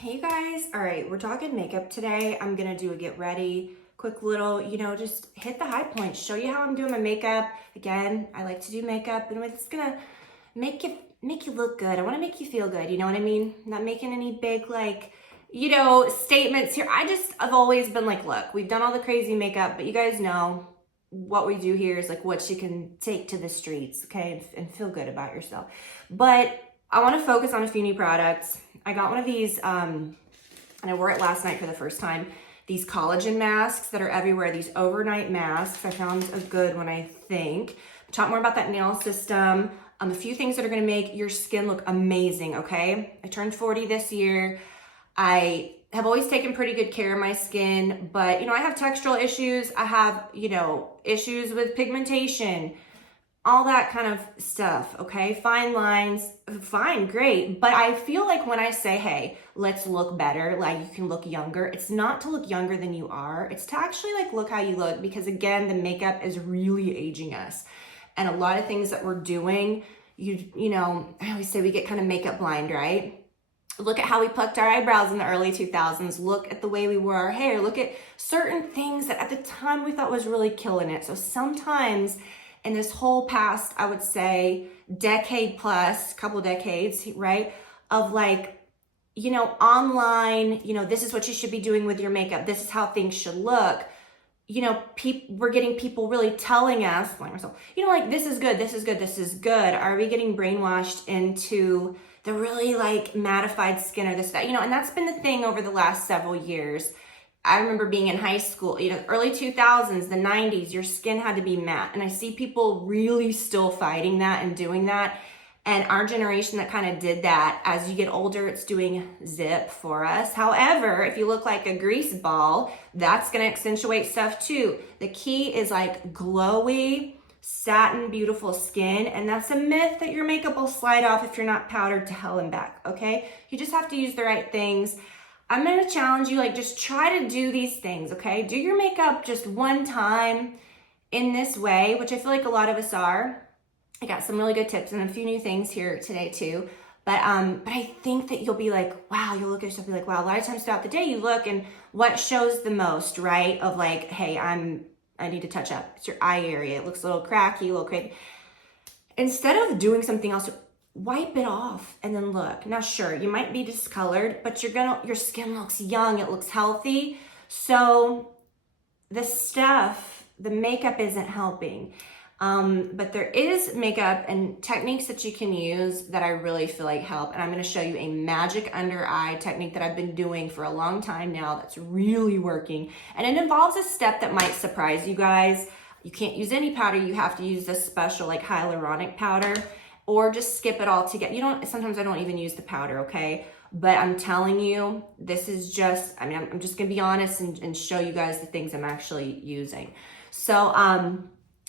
Hey guys, all right, we're talking makeup today. I'm gonna do a get ready, quick little, just hit the high points, show you how I'm doing my makeup. Again, I like to do makeup and it's gonna make you look good. I wanna make you feel good, you know what I mean? Not making any big statements here. I've always been like, look, we've done all the crazy makeup, but you guys know what we do here is like what you can take to the streets, okay, and feel good about yourself. But I wanna focus on a few new products. I got one of these, and I wore it last night for the first time. These collagen masks that are everywhere, these overnight masks. I found a good one, I think. I'll talk more about that nail system. A few things that are gonna make your skin look amazing, okay? I turned 40 this year. I have always taken pretty good care of my skin, but I have textural issues. I have, issues with pigmentation, all that kind of stuff, okay? Fine lines, fine, great. But I feel like when I say, hey, let's look better, like you can look younger, it's not to look younger than you are. It's to actually like look how you look, because again, the makeup is really aging us. And a lot of things that we're doing, I always say we get kind of makeup blind, right? Look at how we plucked our eyebrows in the early 2000s. Look at the way we wore our hair. Look at certain things that at the time we thought was really killing it. So sometimes in this whole past, I would say decade plus, couple decades, right? Of like, online, this is what you should be doing with your makeup. This is how things should look. We're getting people really telling us, like myself, like this is good, this is good, this is good. Are we getting brainwashed into the really like mattified skin or this, that, and that's been the thing over the last several years. I remember being in high school, early 2000s, the 90s, your skin had to be matte. And I see people really still fighting that and doing that. And our generation that kind of did that, as you get older, it's doing zip for us. However, if you look like a grease ball, that's going to accentuate stuff too. The key is like glowy, satin, beautiful skin. And that's a myth that your makeup will slide off if you're not powdered to hell and back, okay? You just have to use the right things. I'm going to challenge you, like, just try to do these things, okay? Do your makeup just one time in this way, which I feel like a lot of us are. I got some really good tips and a few new things here today too. But I think that you'll be like, wow, you'll look at yourself and be like, wow, a lot of times throughout the day you look and what shows the most, right? Of like, hey, I need to touch up. It's your eye area. It looks a little cracky, a little crazy. Instead of doing something else, wipe it off and then look. Now, sure, you might be discolored, but your skin looks young, it looks healthy. So the makeup isn't helping. But there is makeup and techniques that you can use that I really feel like help. And I'm going to show you a magic under eye technique that I've been doing for a long time now that's really working. And it involves a step that might surprise you guys. You can't use any powder. You have to use this special like hyaluronic powder, or just skip it all together. Sometimes I don't even use the powder, okay? But I'm telling you, this is just, I'm just gonna be honest and show you guys the things I'm actually using. So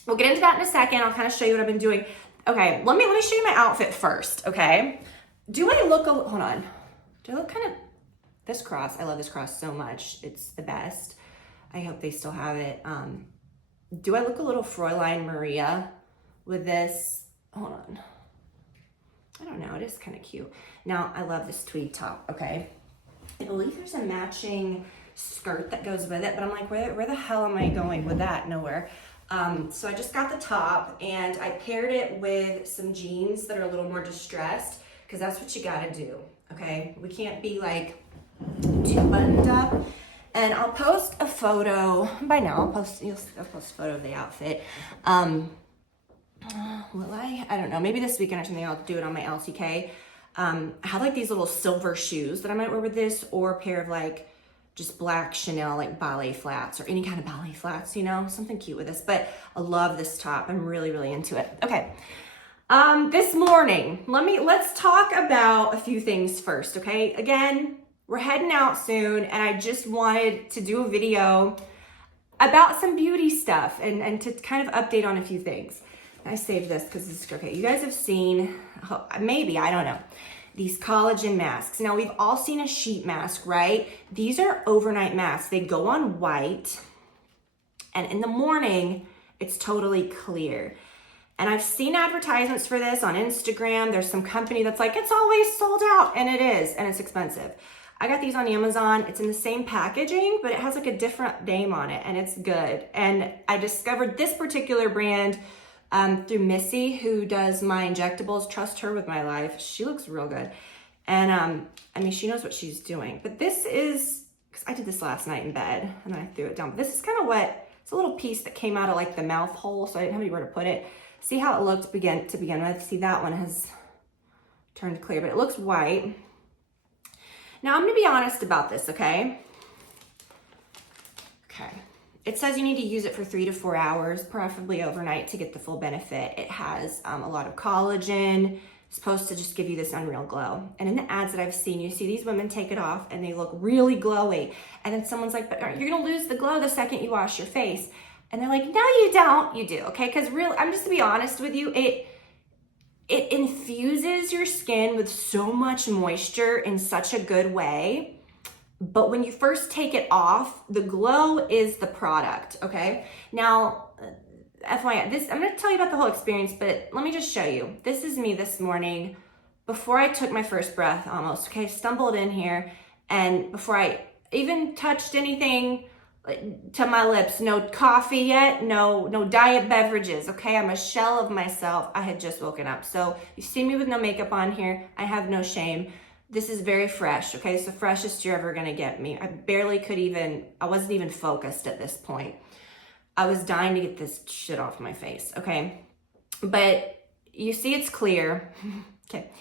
we'll get into that in a second. I'll kind of show you what I've been doing. Okay, let me show you my outfit first, okay? Do I look, hold on. Do I look kind of, this cross, I love this cross so much. It's the best. I hope they still have it. Do I look a little Fräulein Maria with this? Hold on. I don't know, it is kind of cute. Now, I love this tweed top, okay? I believe there's a matching skirt that goes with it, but I'm like, where the hell am I going with that? Nowhere. So I just got the top and I paired it with some jeans that are a little more distressed, because that's what you gotta do, okay? We can't be like too buttoned up. And I'll post a photo, by now I'll post a photo of the outfit. Will I don't know, maybe this weekend or something I'll do it on my LTK. I have like these little silver shoes that I might wear with this, or a pair of like just black Chanel like ballet flats, or any kind of ballet flats, something cute with this. But I love this top. I'm really, really into it. Okay. This morning, let's talk about a few things first, okay? Again, we're heading out soon, and I just wanted to do a video about some beauty stuff and to kind of update on a few things. I saved this because this is okay. You guys have seen, maybe, I don't know, these collagen masks. Now, we've all seen a sheet mask, right? These are overnight masks. They go on white, and in the morning, it's totally clear. And I've seen advertisements for this on Instagram. There's some company that's like, it's always sold out, and it is, and it's expensive. I got these on Amazon. It's in the same packaging, but it has like a different name on it and it's good. And I discovered this particular brand through Missy, who does my injectables. Trust her with my life. She looks real good. And I mean, she knows what she's doing. But this is, because I did this last night in bed and then I threw it down. But this is kind of what, it's a little piece that came out of like the mouth hole, so I didn't have anywhere to put it. See how it looked to begin with? See, that one has turned clear, but it looks white. Now I'm gonna be honest about this, okay? Okay. It says you need to use it for 3 to 4 hours, preferably overnight, to get the full benefit. It has a lot of collagen. It's supposed to just give you this unreal glow. And in the ads that I've seen, you see these women take it off and they look really glowy. And then someone's like, but you're gonna lose the glow the second you wash your face. And they're like, no, you don't. You do, okay? Because really, I'm just to be honest with you, it infuses your skin with so much moisture in such a good way. But when you first take it off, the glow is the product, okay? Now, FYI, I'm gonna tell you about the whole experience, but let me just show you. This is me this morning before I took my first breath almost, okay? Stumbled in here, and before I even touched anything to my lips, no coffee yet, no diet beverages, okay? I'm a shell of myself. I had just woken up. So you see me with no makeup on here. I have no shame. This is very fresh, okay? It's the freshest you're ever gonna get me. I wasn't even focused at this point. I was dying to get this shit off my face, okay? But you see it's clear, okay?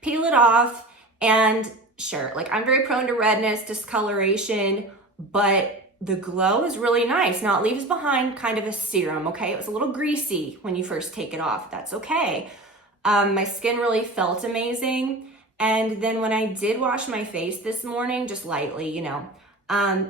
Peel it off, and sure, like I'm very prone to redness, discoloration, but the glow is really nice. Now it leaves behind kind of a serum, okay? It was a little greasy when you first take it off. That's okay. My skin really felt amazing. And then when I did wash my face this morning, just lightly, you know,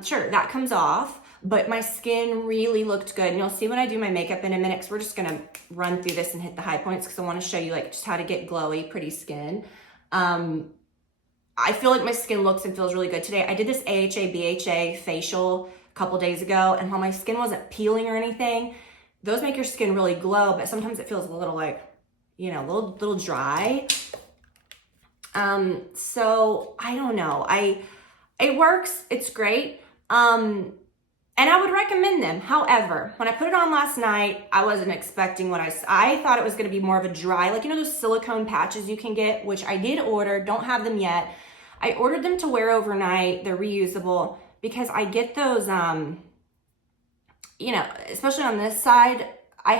sure, that comes off, but my skin really looked good. And you'll see when I do my makeup in a minute, because we're just gonna run through this and hit the high points, because I wanna show you like just how to get glowy, pretty skin. I feel like my skin looks and feels really good today. I did this AHA, BHA facial a couple days ago, and while my skin wasn't peeling or anything, those make your skin really glow, but sometimes it feels a little like, you know, a little dry. So I don't know. It works. It's great. And I would recommend them. However, when I put it on last night, I wasn't expecting what I thought it was going to be more of a dry, like, you know, those silicone patches you can get, which I did order, don't have them yet. I ordered them to wear overnight. They're reusable, because I get those, you know, especially on this side, I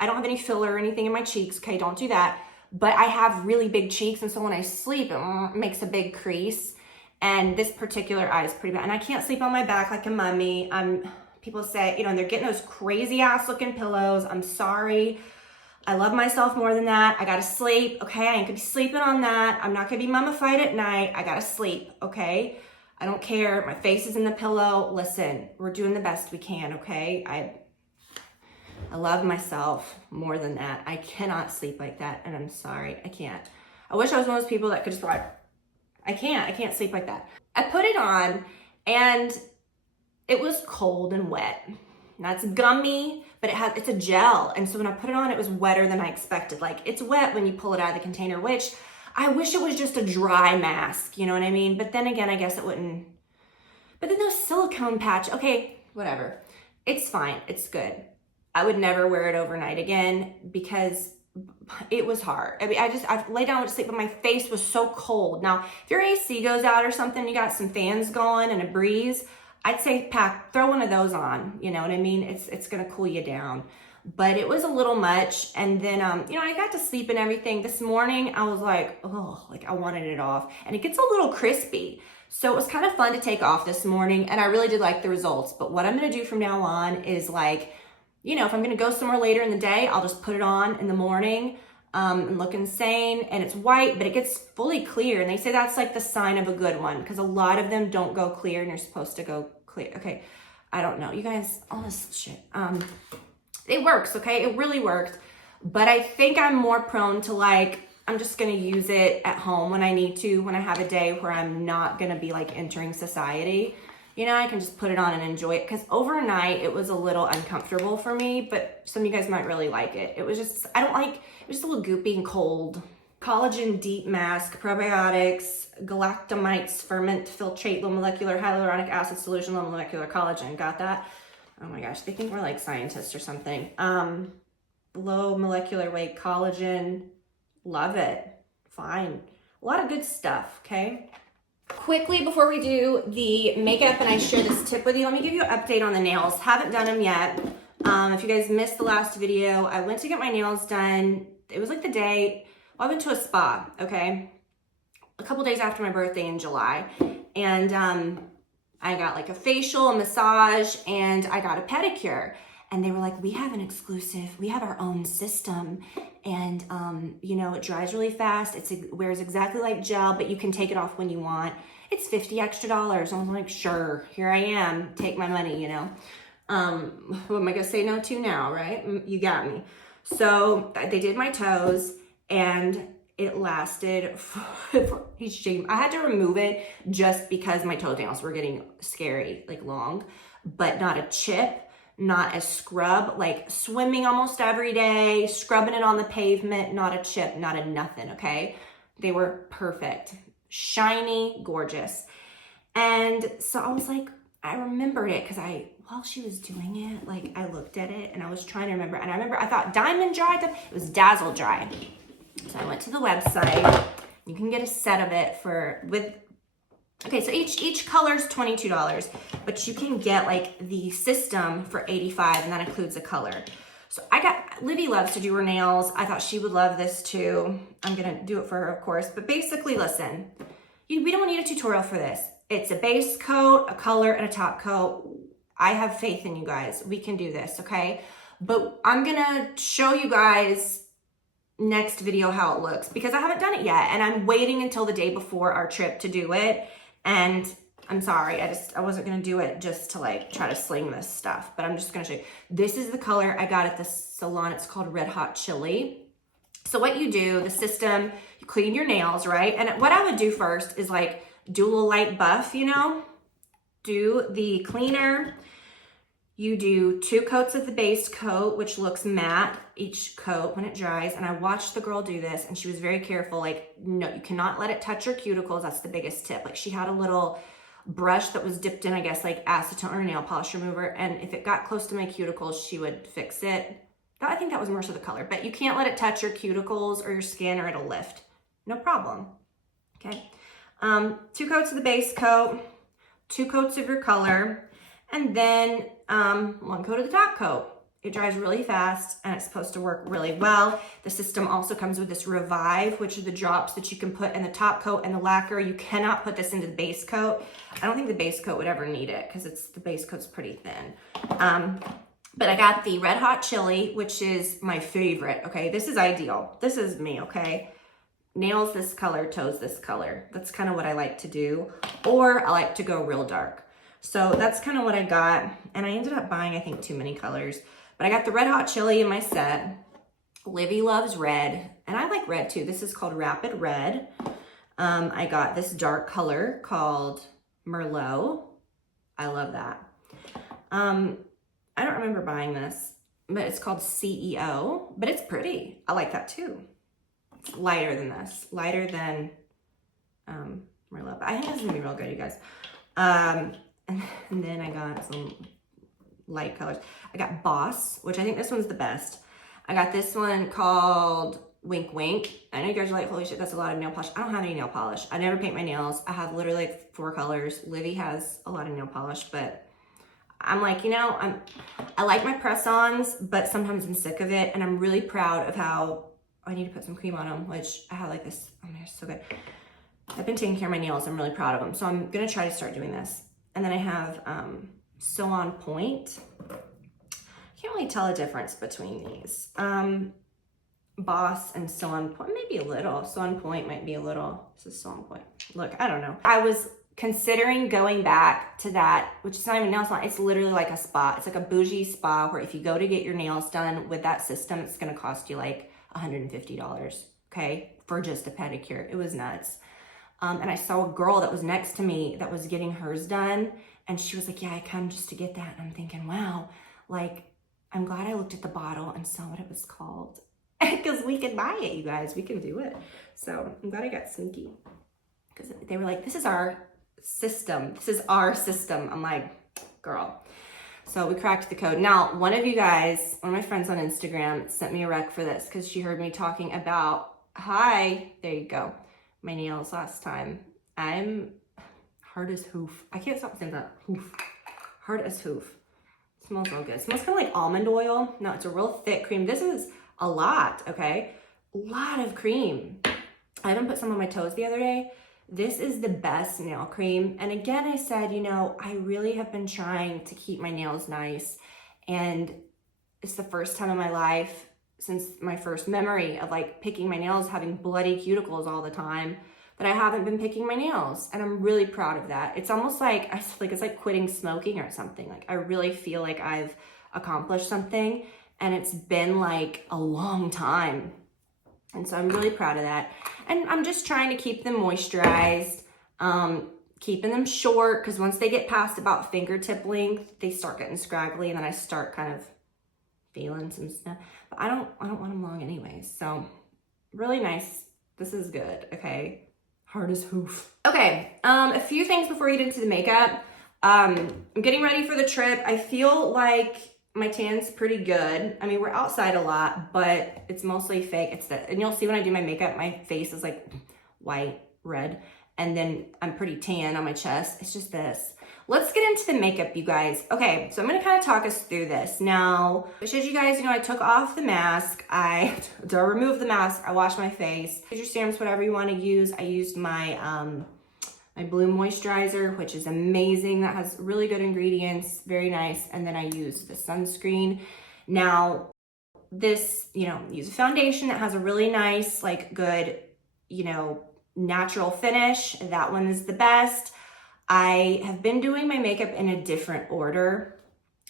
don't have any filler or anything in my cheeks. Okay. Don't do that. But I have really big cheeks. And so when I sleep, it makes a big crease. And this particular eye is pretty bad. And I can't sleep on my back like a mummy. People say, you know, and they're getting those crazy ass looking pillows. I'm sorry. I love myself more than that. I gotta sleep, okay? I ain't gonna be sleeping on that. I'm not gonna be mummified at night. I gotta sleep, okay? I don't care. My face is in the pillow. Listen, we're doing the best we can, okay? I love myself more than that. I cannot sleep like that, and I'm sorry. I can't. I wish I was one of those people that could just like, I can't sleep like that. I put it on, and it was cold and wet. Now it's gummy, but it's a gel. And so when I put it on, it was wetter than I expected. Like, it's wet when you pull it out of the container, which I wish it was just a dry mask, you know what I mean? But then again, I guess it wouldn't. But then those silicone patch, okay, whatever. It's fine, it's good. I would never wear it overnight again because it was hard. I mean, I lay down to sleep, but my face was so cold. Now, if your AC goes out or something, you got some fans going and a breeze, I'd say throw one of those on, you know what I mean? It's gonna cool you down. But it was a little much. And then, you know, I got to sleep and everything. This morning, I was like, oh, like I wanted it off. And it gets a little crispy. So it was kind of fun to take off this morning. And I really did like the results. But what I'm gonna do from now on is like, you know, if I'm gonna go somewhere later in the day, I'll just put it on in the morning and look insane. And it's white, but it gets fully clear. And they say that's like the sign of a good one, because a lot of them don't go clear and you're supposed to go clear. Okay, I don't know. You guys, all this shit. It works, okay? It really worked. But I think I'm more prone to like, I'm just gonna use it at home when I need to, when I have a day where I'm not gonna be like entering society. You know, I can just put it on and enjoy it, because overnight it was a little uncomfortable for me, but some of you guys might really like it. It was just, it was just a little goopy and cold Collagen Deep Mask, Probiotics, Galactomites, Ferment, Filtrate, Low Molecular Hyaluronic Acid Solution, Low Molecular Collagen. Got that? Oh my gosh, they think we're like scientists or something. Low molecular weight collagen. Love it. Fine. A lot of good stuff, okay? Quickly, before we do the makeup and I share this tip with you, let me give you an update on the nails. Haven't done them yet. If you guys missed the last video, I went to get my nails done. It was like the day, well, I went to a spa, okay? A couple days after my birthday in July. And I got like a facial, a massage, and I got a pedicure. And they were like, we have an exclusive, we have our own system. And, you know, it dries really fast. It wears exactly like gel, but you can take it off when you want. It's $50 extra. I was like, sure, here I am. Take my money, you know. What am I gonna say no to now, right? You got me. So they did my toes and it lasted for shame. I had to remove it just because my toenails were getting scary, like long, but not a chip. Not a scrub, like swimming almost every day, scrubbing it on the pavement, not a chip, not a nothing, okay? They were perfect, shiny, gorgeous. And so I was like, I remembered it because while she was doing it, like I looked at it and I was trying to remember. And I remember, I thought Diamond Dry, it was Dazzle Dry. So I went to the website. You can get a set of it okay, so each color is $22, but you can get like the system for $85, and that includes a color. So Livy loves to do her nails. I thought she would love this too. I'm gonna do it for her, of course. But basically, listen, we don't need a tutorial for this. It's a base coat, a color, and a top coat. I have faith in you guys. We can do this, okay? But I'm gonna show you guys next video how it looks because I haven't done it yet, and I'm waiting until the day before our trip to do it. And I'm sorry, I wasn't gonna do it just to like try to sling this stuff, but I'm just gonna show you. This is the color I got at the salon. It's called Red Hot Chili. So what you do, the system, you clean your nails, right? And what I would do first is like do a little light buff, you know? Do the cleaner. You do 2 coats of the base coat, which looks matte, each coat when it dries. And I watched the girl do this and she was very careful. Like, no, you cannot let it touch your cuticles. That's the biggest tip. Like she had a little brush that was dipped in, I guess, like acetone or nail polish remover. And if it got close to my cuticles, she would fix it. I think that was more so the color, but you can't let it touch your cuticles or your skin or it'll lift. No problem, okay? 2 coats of the base coat, 2 coats of your color, and then 1 coat of the top coat. It dries really fast and it's supposed to work really well. The system also comes with this Revive, which are the drops that you can put in the top coat and the lacquer. You cannot put this into the base coat. I don't think the base coat would ever need it because the base coat's pretty thin. But I got the Red Hot Chili, which is my favorite, okay? This is ideal. This is me, okay? Nails this color, toes this color. That's kind of what I like to do. Or I like to go real dark. So that's kind of what I got. And I ended up buying, I think, too many colors. But I got the Red Hot Chili in my set. Livy loves red. And I like red too. This is called Rapid Red. I got this dark color called Merlot. I love that. I don't remember buying this, but it's called CEO. But it's pretty. I like that too. It's lighter than this. Lighter than Merlot. But I think this is going to be real good, you guys. And then I got some light colors. I got Boss, which I think this one's the best. I got this one called Wink Wink. I know you guys are like, holy shit, that's a lot of nail polish. I don't have any nail polish. I never paint my nails. I have literally like 4 colors. Livy has a lot of nail polish, but I'm like, you know, I like my press-ons, but sometimes I'm sick of it. And I'm really proud of how I need to put some cream on them, which I have like this. Oh my gosh, so good. I've been taking care of my nails. I'm really proud of them. So I'm going to try to start doing this. And then I have So On Point. Can't really tell a difference between these. Boss and So On Point, maybe a little. So On Point might be a little. This is So On Point. Look, I don't know. I was considering going back to that, which is not even a nail salon. It's literally like a spa. It's like a bougie spa where if you go to get your nails done with that system, it's going to cost you like $150, okay, for just a pedicure. It was nuts. And I saw a girl that was next to me that was getting hers done. And she was like, yeah, I come just to get that. And I'm thinking, wow, like, I'm glad I looked at the bottle and saw what it was called. because we can buy it, you guys. We can do it. So I'm glad I got sneaky because they were like, this is our system. This is our system. I'm like, girl. So we cracked the code. Now, one of my friends on Instagram sent me a rec for this because she heard me talking about, there you go, my nails last time. I'm hard as hoof. I can't stop saying that. Hoof. Hard as hoof. Smells real good. It smells kind of like almond oil. No, it's a real thick cream. This is a lot, okay? A lot of cream. I even put some on my toes the other day. This is the best nail cream. And again, I said, I really have been trying to keep my nails nice. And it's the first time in my life since my first memory of like picking my nails, having bloody cuticles all the time, that I haven't been picking my nails. And I'm really proud of that. It's almost like, it's like quitting smoking or something. Like I really feel like I've accomplished something, and it's been like a long time. And so I'm really proud of that. And I'm just trying to keep them moisturized, keeping them short, because once they get past about fingertip length, they start getting scraggly, and then I start kind of feeling some stuff. But I don't want them long anyways. So really nice. This is good, okay? Hard as hoof. Okay, a few things before we get into the makeup. I'm getting ready for the trip. I feel like my tan's pretty good. I mean, we're outside a lot, but it's mostly fake. And you'll see when I do my makeup, my face is like white, red, and then I'm pretty tan on my chest. It's just this. Let's get into the makeup, you guys. Okay, so I'm gonna kind of talk us through this. Now, I showed you guys, I took off the mask. To remove the mask, I washed my face. Use your serums, whatever you wanna use. I used my my blue moisturizer, which is amazing. That has really good ingredients, very nice. And then I used the sunscreen. Now, this, use a foundation that has a really nice, like good, natural finish. That one is the best. I have been doing my makeup in a different order,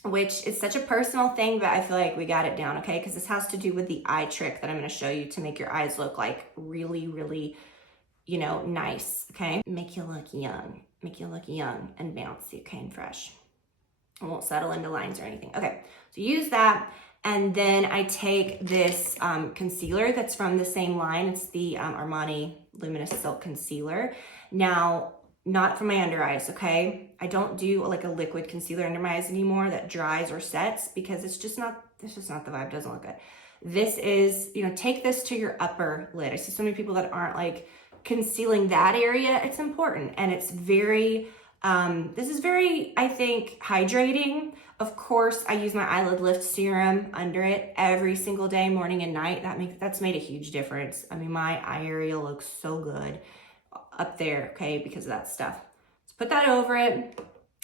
which is such a personal thing, but I feel like we got it down, okay? Because this has to do with the eye trick that I'm gonna show you to make your eyes look like really, really, nice, okay? Make you look young and bouncy, okay, and fresh. It won't settle into lines or anything. Okay, so use that. And then I take this concealer that's from the same line. It's the Armani Luminous Silk Concealer. Now, not for my under eyes, okay? I don't do like a liquid concealer under my eyes anymore that dries or sets, because it's just not the vibe. It doesn't look good. This is, take this to your upper lid. I see so many people that aren't like concealing that area. It's important, and it's very, this is very, I think, hydrating. Of course, I use my eyelid lift serum under it every single day, morning and night. That's made a huge difference. I mean, my eye area looks so good up there, okay, because of that stuff. So put that over it,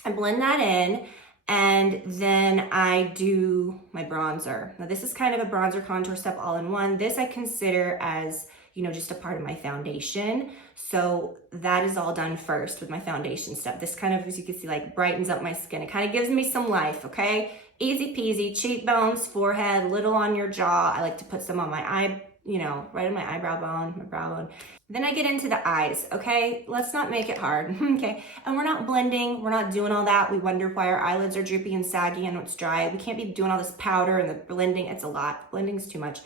I blend that in, and then I do my bronzer. Now this is kind of a bronzer contour step all in one. This I consider as, just a part of my foundation. So that is all done first with my foundation step. This kind of, as you can see, like brightens up my skin. It kind of gives me some life, okay? Easy peasy, cheekbones, forehead, little on your jaw. I like to put some on my eye, right on my eyebrow bone, my brow bone. Then I get into the eyes, okay? Let's not make it hard, okay? And we're not blending, we're not doing all that. We wonder why our eyelids are droopy and saggy and it's dry. We can't be doing all this powder and the blending. It's a lot. Blending's too much.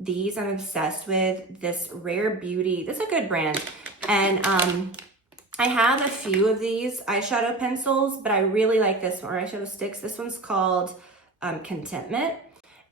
These I'm obsessed with. This Rare Beauty, this is a good brand. And I have a few of these eyeshadow pencils, but I really like this one, or eyeshadow sticks. This one's called Contentment,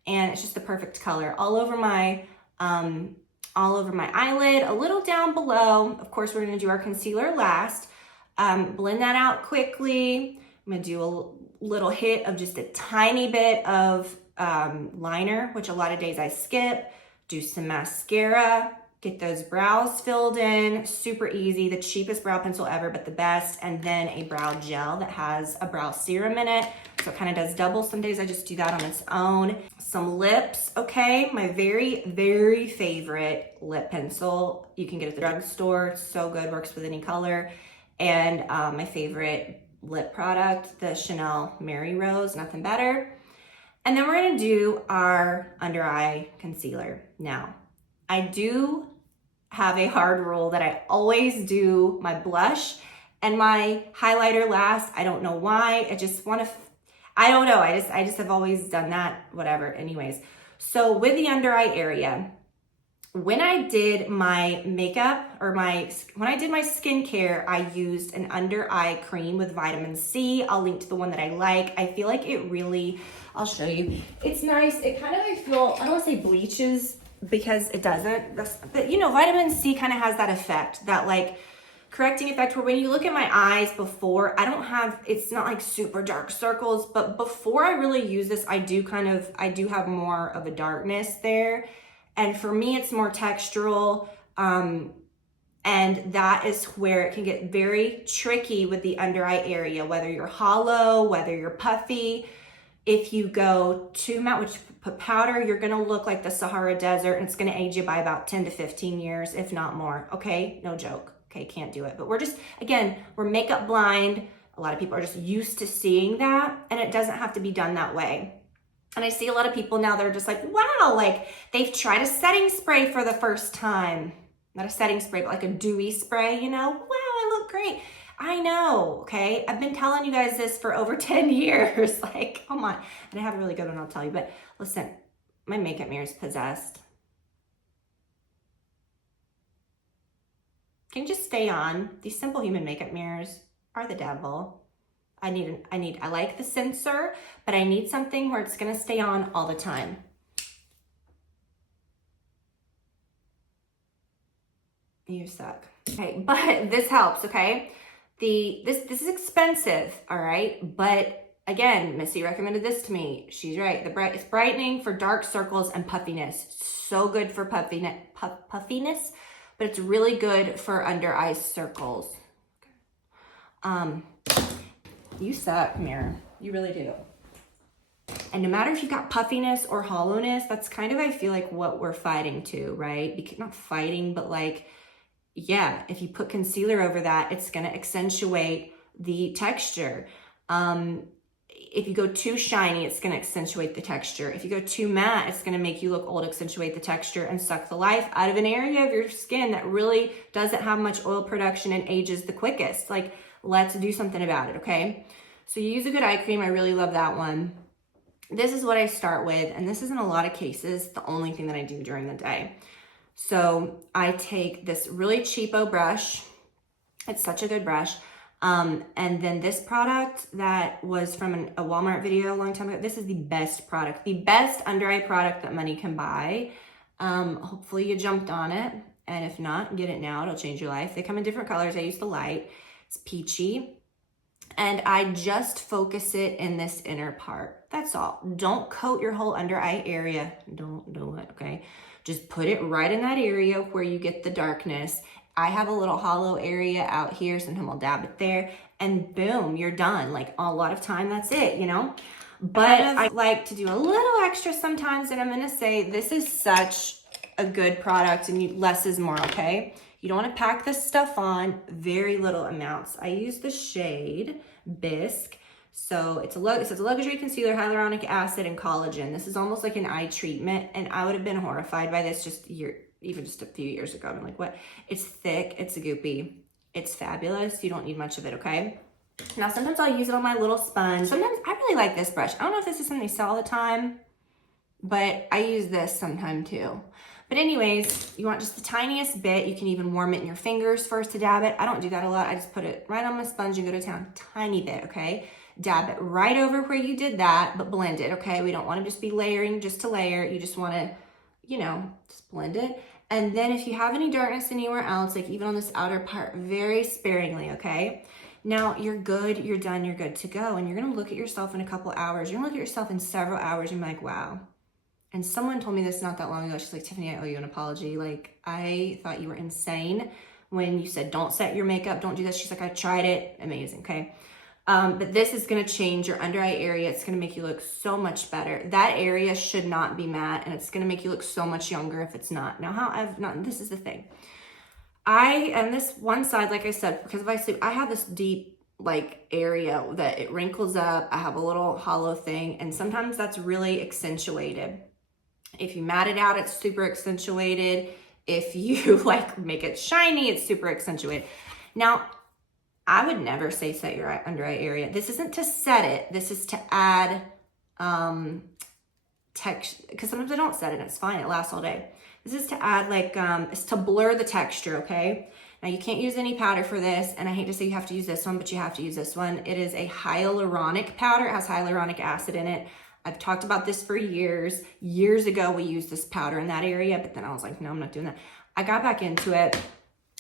and it's just the perfect color all over my eyelid, a little down below. Of course, we're gonna do our concealer last. Blend that out quickly. I'm gonna do a little hit of just a tiny bit of liner, which a lot of days I skip. Do some mascara, get those brows filled in, super easy, the cheapest brow pencil ever, but the best. And then a brow gel that has a brow serum in it. So it kind of does double. Some days I just do that on its own. Some lips, okay? My very, very favorite lip pencil. You can get it at the drugstore. It's so good, works with any color. And my favorite lip product, the Chanel Mary Rose, nothing better. And then we're gonna do our under eye concealer. Now, I do have a hard rule that I always do my blush and my highlighter last. I don't know why. I just want to, I don't know. I just have always done that, whatever. Anyways, So with the under eye area, when I did my makeup or when I did my skincare, I used an under eye cream with vitamin C. I'll link to the one that I like. I feel like it really, I'll show you. It's nice. It kind of, I don't want to say bleaches because it doesn't. But you know, vitamin C kind of has that effect, that like correcting effect where when you look at my eyes before, it's not like super dark circles, but before I really use this, I do have more of a darkness there. And for me, it's more textural. And that is where it can get very tricky with the under eye area, whether you're hollow, whether you're puffy. If you go too matte, which put powder, you're gonna look like the Sahara Desert, and it's gonna age you by about 10 to 15 years, if not more, okay? No joke, okay, can't do it. But we're makeup blind. A lot of people are just used to seeing that, and it doesn't have to be done that way. And I see a lot of people now, they're just like, wow, like they've tried a setting spray for the first time. Not a setting spray, but like a dewy spray, you know? Wow, I look great. I know, okay? I've been telling you guys this for over 10 years. Like, come on. And I have a really good one I'll tell you. But listen, my makeup mirror is possessed. Can you just stay on? These simple human makeup mirrors are the devil. I like the sensor, but I need something where it's gonna stay on all the time. You suck. Okay, but this helps, okay? This is expensive, all right? But again, Missy recommended this to me. She's right. It's brightening for dark circles and puffiness. So good for puffiness, but it's really good for under eye circles. You suck, mirror. You really do. And no matter if you've got puffiness or hollowness, that's kind of, I feel like, what we're fighting to, right? Not fighting, but like, yeah, if you put concealer over that, it's gonna accentuate the texture. If you go too shiny, it's gonna accentuate the texture. If you go too matte, it's gonna make you look old, accentuate the texture, and suck the life out of an area of your skin that really doesn't have much oil production and ages the quickest. Like, let's do something about it, okay? So you use a good eye cream. I really love that one. This is what I start with, and this is in a lot of cases the only thing that I do during the day. So I take this really cheapo brush. It's such a good brush. And then this product that was from a Walmart video a long time ago. This is the best product, the best under eye product that money can buy. Hopefully you jumped on it. And if not, get it now. It'll change your life. They come in different colors. I use the light. It's peachy. And I just focus it in this inner part. That's all. Don't coat your whole under eye area. Don't do it, okay? Just put it right in that area where you get the darkness. I have a little hollow area out here. Sometimes I'll dab it there, and boom, you're done. Like, a lot of time, that's it, you know? But I like to do a little extra sometimes, and I'm gonna say this is such a good product, and less is more, okay? You don't want to pack this stuff on, very little amounts. I use the shade Bisque. So it says a luxury concealer, hyaluronic acid, and collagen. This is almost like an eye treatment, and I would have been horrified by this even just a few years ago. I'm like, what? It's thick, it's goopy, it's fabulous. You don't need much of it, okay? Now, sometimes I'll use it on my little sponge. Sometimes I really like this brush. I don't know if this is something they sell all the time, but I use this sometime too. But anyways, you want just the tiniest bit. You can even warm it in your fingers first to dab it. I don't do that a lot. I just put it right on my sponge and go to town. Tiny bit, okay? Dab it right over where you did that, but blend it, okay? We don't want to just be layering just to layer. You just want to, you know, just blend it. And then if you have any darkness anywhere else, like even on this outer part, very sparingly, okay? Now you're good, you're done, you're good to go. And you're going to look at yourself in a couple hours. You're going to look at yourself in several hours and be like, wow. And someone told me this not that long ago. She's like, Tiffany, I owe you an apology. Like, I thought you were insane when you said, don't set your makeup, don't do this. She's like, I tried it. Amazing, okay? But this is gonna change your under eye area. It's gonna make you look so much better. That area should not be matte, and it's gonna make you look so much younger if it's not. Now, this is the thing. On this one side, like I said, because if I sleep, I have this deep, like, area that it wrinkles up. I have a little hollow thing, and sometimes that's really accentuated. If you matte it out, it's super accentuated. If you like make it shiny, it's super accentuated. Now, I would never say set your under eye area. This isn't to set it. This is to add texture, because sometimes I don't set it, it's fine, it lasts all day. This is to add like, it's to blur the texture, okay? Now you can't use any powder for this, and I hate to say you have to use this one, but you have to use this one. It is a hyaluronic powder, it has hyaluronic acid in it. I've talked about this for years. Years ago, we used this powder in that area, but then I was like, no, I'm not doing that. I got back into it,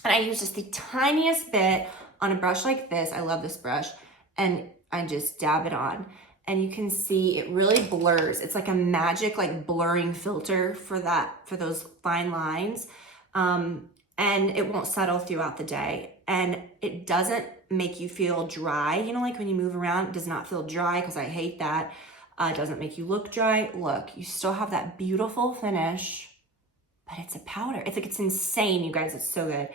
and I used just the tiniest bit on a brush like this. I love this brush, and I just dab it on. And you can see it really blurs. It's like a magic like blurring filter for those fine lines. And it won't settle throughout the day. And it doesn't make you feel dry. You know, like when you move around, it does not feel dry, because I hate that. It doesn't make you look dry. Look, you still have that beautiful finish, but it's a powder. It's like, it's insane, you guys. It's so good.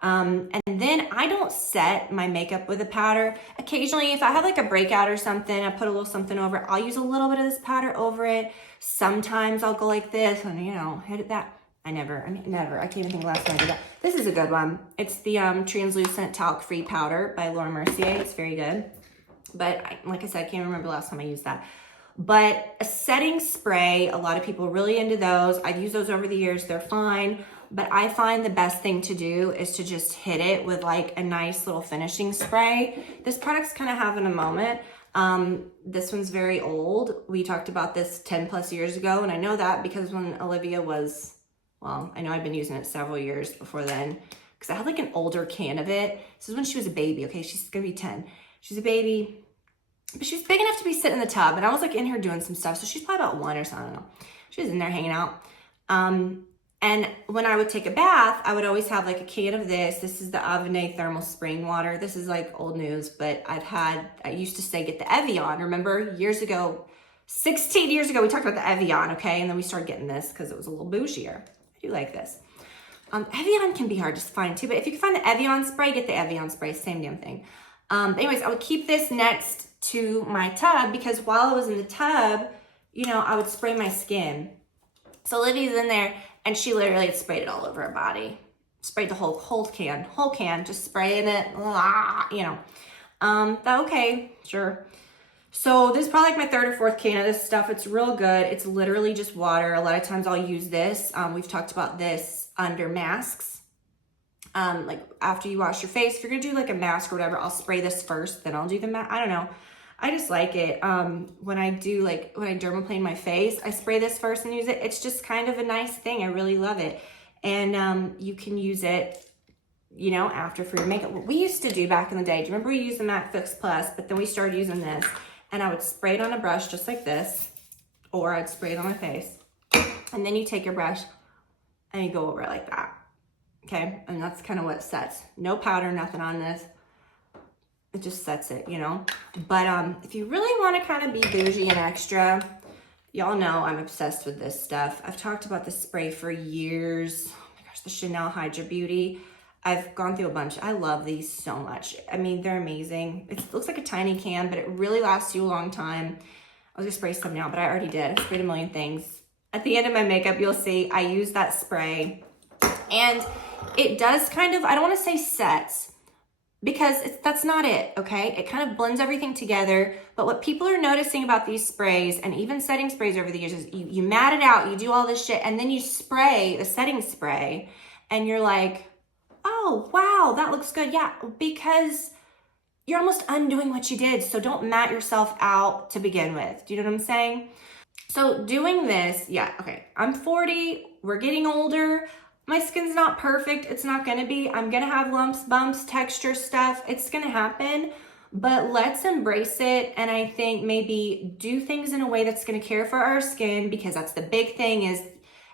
And then I don't set my makeup with a powder. Occasionally, if I have like a breakout or something, I put a little something over it. I'll use a little bit of this powder over it. Sometimes I'll go like this and, you know, hit it that. Never. I can't even think last time I did that. This is a good one. It's the translucent talc-free powder by Laura Mercier. It's very good. But like I said, I can't remember last time I used that. But a setting spray, a lot of people are really into those. I've used those over the years. They're fine. But I find the best thing to do is to just hit it with like a nice little finishing spray. This product's kind of having a moment. This one's very old. We talked about this 10 plus years ago. And I know that because when Olivia was, well, I know I've been using it several years before then, because I had like an older can of it. This is when she was a baby. Okay, she's gonna be 10. She's a baby, but she was big enough to be sitting in the tub. And I was like in here doing some stuff. So she's probably about 1 or something, I don't know. She was in there hanging out. And when I would take a bath, I would always have like a can of this. This is the Avonay thermal spring water. This is like old news, but I used to say get the Evian. Remember years ago, 16 years ago, we talked about the Evian, okay? And then we started getting this because it was a little bougier. I do like this. Evian can be hard to find too, but if you can find the Evian spray, get the Evian spray, same damn thing. But anyways, I would keep this next to my tub because while I was in the tub, you know, I would spray my skin. So Olivia's in there, and she literally had sprayed it all over her body. Sprayed the whole can, just spraying it, you know. Okay, sure. So this is probably like my 3rd or 4th can of this stuff. It's real good. It's literally just water. A lot of times I'll use this. We've talked about this under masks. Like after you wash your face, if you're gonna do like a mask or whatever, I'll spray this first, then I'll do the mask. I don't know. I just like it. When I dermaplane my face, I spray this first and use it. It's just kind of a nice thing. I really love it. And you can use it, you know, after for your makeup. What we used to do back in the day, do you remember we used the MAC Fix Plus, but then we started using this, and I would spray it on a brush just like this, or I'd spray it on my face. And then you take your brush and you go over it like that. Okay, and that's kind of what sets. No powder, nothing on this. It just sets it, you know. But if you really want to kind of be bougie and extra, y'all know I'm obsessed with this stuff. I've talked about this spray for years. Oh my gosh, the Chanel Hydra Beauty. I've gone through a bunch. I love these so much. I mean, they're amazing. It looks like a tiny can, but it really lasts you a long time. I was gonna spray some now, but I already did. I sprayed a million things. At the end of my makeup, you'll see I use that spray, and it does kind of, I don't want to say sets, because that's not it, okay? It kind of blends everything together. But what people are noticing about these sprays, and even setting sprays over the years, is you mat it out, you do all this shit, and then you spray the setting spray, and you're like, oh, wow, that looks good. Yeah, because you're almost undoing what you did. So don't mat yourself out to begin with. Do you know what I'm saying? So doing this, yeah, okay, I'm 40, we're getting older. My skin's not perfect. It's not gonna be. I'm gonna have lumps, bumps, texture stuff. It's gonna happen, but let's embrace it. And I think maybe do things in a way that's gonna care for our skin, because that's the big thing is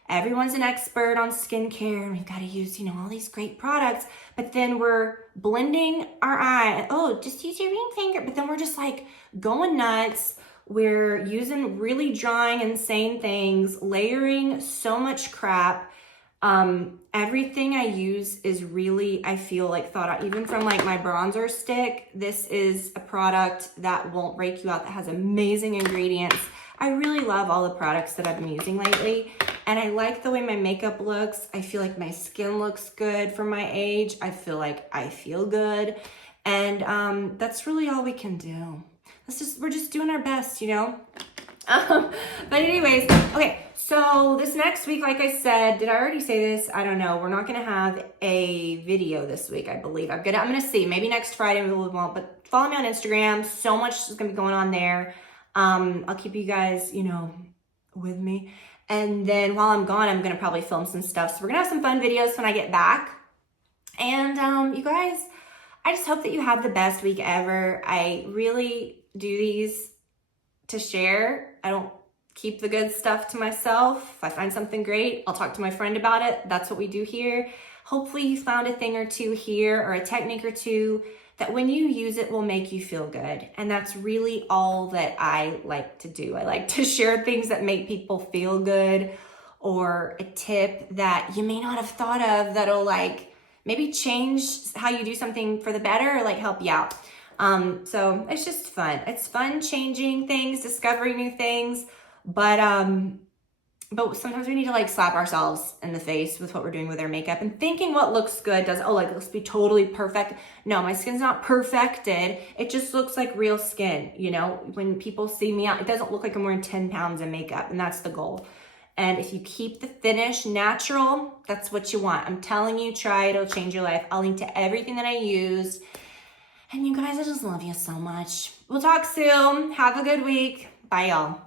everyone's an expert on skincare. We've gotta use, you know, all these great products, but then we're blending our eye. Oh, just use your ring finger. But then we're just like going nuts. We're using really drying, insane things, layering so much crap. Everything I use is really, I feel like thought out, even from like my bronzer stick. This is a product that won't break you out, that has amazing ingredients. I really love all the products that I've been using lately, and I like the way my makeup looks. I feel like my skin looks good for my age. I feel like I feel good, and that's really all we can do. We're just doing our best, you know? But anyways, okay, so this next week, like I said, did I already say this? I don't know. We're not gonna have a video this week, I believe. I'm gonna see. Maybe next Friday we won't, but follow me on Instagram. So much is gonna be going on there. I'll keep you guys, you know, with me. And then while I'm gone, I'm gonna probably film some stuff. So we're gonna have some fun videos when I get back. And you guys, I just hope that you have the best week ever. I really do these to share. I don't keep the good stuff to myself. If I find something great, I'll talk to my friend about it. That's what we do here. Hopefully you found a thing or two here, or a technique or two that when you use it will make you feel good. And that's really all that I like to do. I like to share things that make people feel good, or a tip that you may not have thought of that'll like maybe change how you do something for the better, or like help you out. So it's just fun. It's fun changing things, discovering new things, but sometimes we need to like slap ourselves in the face with what we're doing with our makeup and thinking what looks good does, oh, like let's be totally perfect. No, my skin's not perfected. It just looks like real skin. You know, when people see me out, it doesn't look like I'm wearing 10 pounds of makeup, and that's the goal. And if you keep the finish natural, that's what you want. I'm telling you, try it, it'll change your life. I'll link to everything that I use. And you guys, I just love you so much. We'll talk soon. Have a good week. Bye, y'all.